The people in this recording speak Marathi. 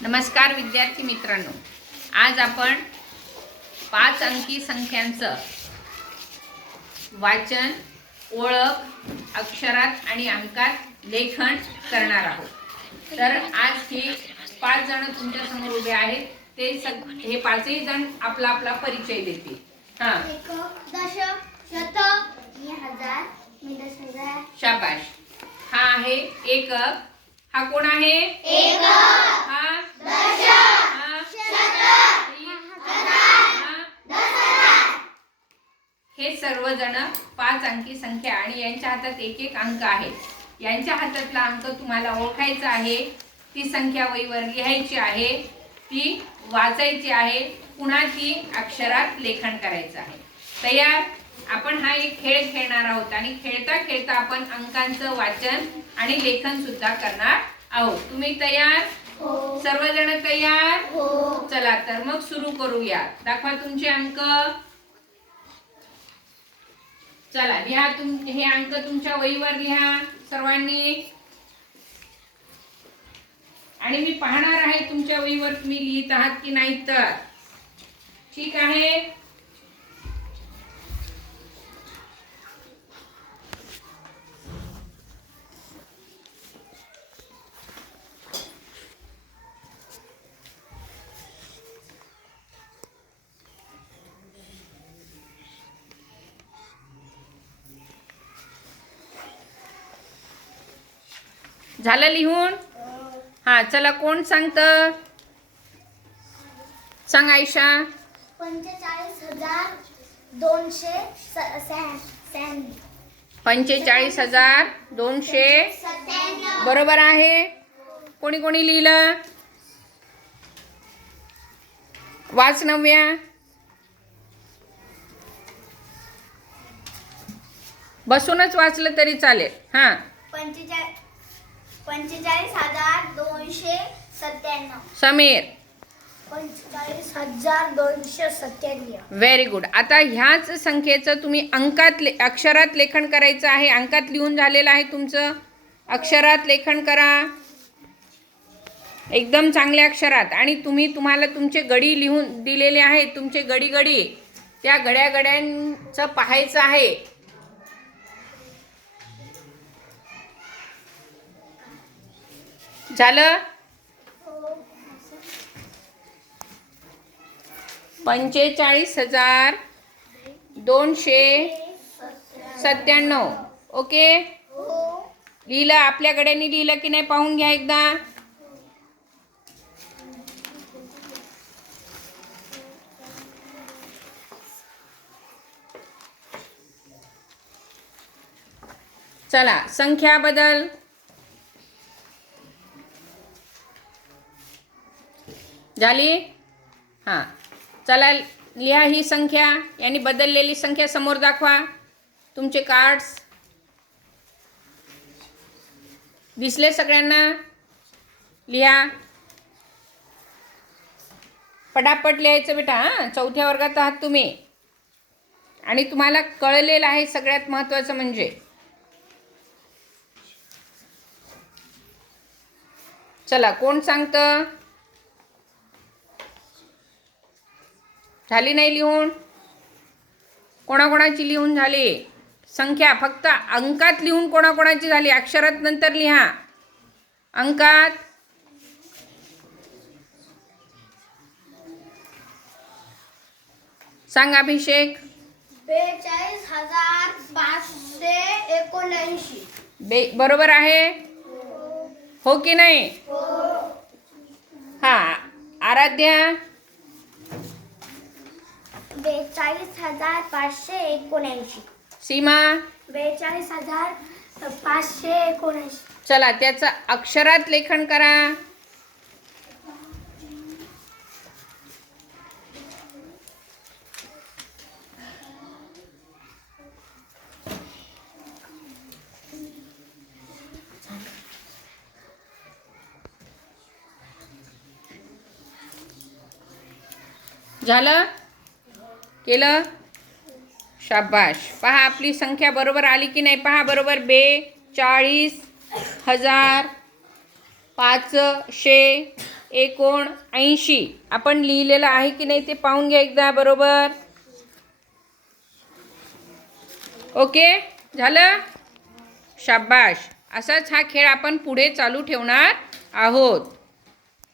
नमस्कार विद्यार्थी मित्रांनो. आज आपण पाच अंकी संख्यांचं वाचन ओळख अक्षरात आणि अंकात लेखन करणार आहोत. तर आज हे पाच जण तुमच्यासमोर उभे आहेत. ते सग हे पाचही जण आपला आपला परिचय देतील. हां. दश शत मी हजार मी दस हजार शाबाश. आहे? एकक हा कोण आहे? हा हा? ही? हा? हे सर्वजण पाच अंकी संख्या आणि यांच्या हातात एक एक अंक आहे यांच्या हातातला अंक तुम्हाला ओळखायचा आहे. ती संख्या वहीवर लिहायची आहे. ती वाचायची आहे. पुन्हा ती अक्षरात लेखन करायचं आहे. तयार? आपण हा एक खेळ खेळणार आहोत आणि खेळता खेळता आपण अंकांचं वाचन आणि लेखन सुद्धा करणार आहोत. तुम्ही तयार? हो. सर्वजण तयार? हो. चला तर मग सुरू करूया दाखवा तुमचे अंक. चला लिहा तुम हे अंक तुमच्या वहीवर लिहा सर्वांनी. आणि मी पाहणार आहे तुमच्या वहीवर तुम्ही लिहित आहात की नाही तर. ठीक आहे? झालं लिहून? हा चला कोण सांगतं? सांग आयशा. पंचेचाळीस हजार दोनशे पंचेचाळीस हजार दोनशे. बरोबर आहे. कोणी कोणी लिहिलं? वाच नव्या. बसूनच वाचलं तरी चालेल. हां. पंचेचाळीस पंचेचाळीस हजार दोनशे सत्त्याण्णव. समीर. पंचेचाळीस हजार दोनशे सत्त्याण्णव. व्हेरी गुड आता ह्याच संख्येचं तुम्ही अंकात ले अक्षरात लेखन करायचं आहे. अंकात लिहून झालेलं आहे तुमचं. अक्षरात लेखन करा. एकदम चांगल्या अक्षरात. आणि तुम्ही तुम्हाला तुमचे गडी लिहून दिलेले आहेत. तुमचे गडी गडी त्या गड्या गड्यांचं पाहायचं आहे. झालं? पंचेचाळीस हजार दोनशे सत्त्याण्णव. ओके? लिहिलं आपल्याकडे लिहिलं की नाही पाहून घ्या एकदा. चला संख्या बदल. झाली? हां. चला लिहा ही संख्या. यांनी बदललेली संख्या समोर दाखवा. तुमचे कार्ड्स दिसले सगळ्यांना? लिहा. पटापट लिहायचं बेटा हां. चौथ्या वर्गात आहात तुम्ही. आणि तुम्हाला कळलेलं आहे सगळ्यात महत्त्वाचं म्हणजे. चला कोण सांगतं? झाली नाही लिहून? कोणाकोणाची लिहून झाली? संख्या फक्त अंकात लिहून कोणाकोणाची झाली? अक्षरात नंतर लिहा. अंकात? सांग अभिषेक. बेचाळीस हजार पाचशे एकोणऐंशी. बे बरोबर आहे? हो की नाही? हां. आराध्या? बेचाळीस हजार पाचशे एकोणऐंशी. सीमा. बेचाळीस हजार पाचशे एकोणऐंशी. चला त्याचं अक्षरात लेखन करा. झालं? केलं? शाबाश. पहा आपली संख्या बरोबर आली की नाही? पहा बरोबर. बे चाळीस हजार पाचशे एकोण ऐंशी. आपण लिहिलेलं आहे की नाही ते पाहून घ्या एकदा. बरोबर? ओके? झालं? शाबाश. असाच हा खेळ आपण पुढे चालू ठेवणार आहोत.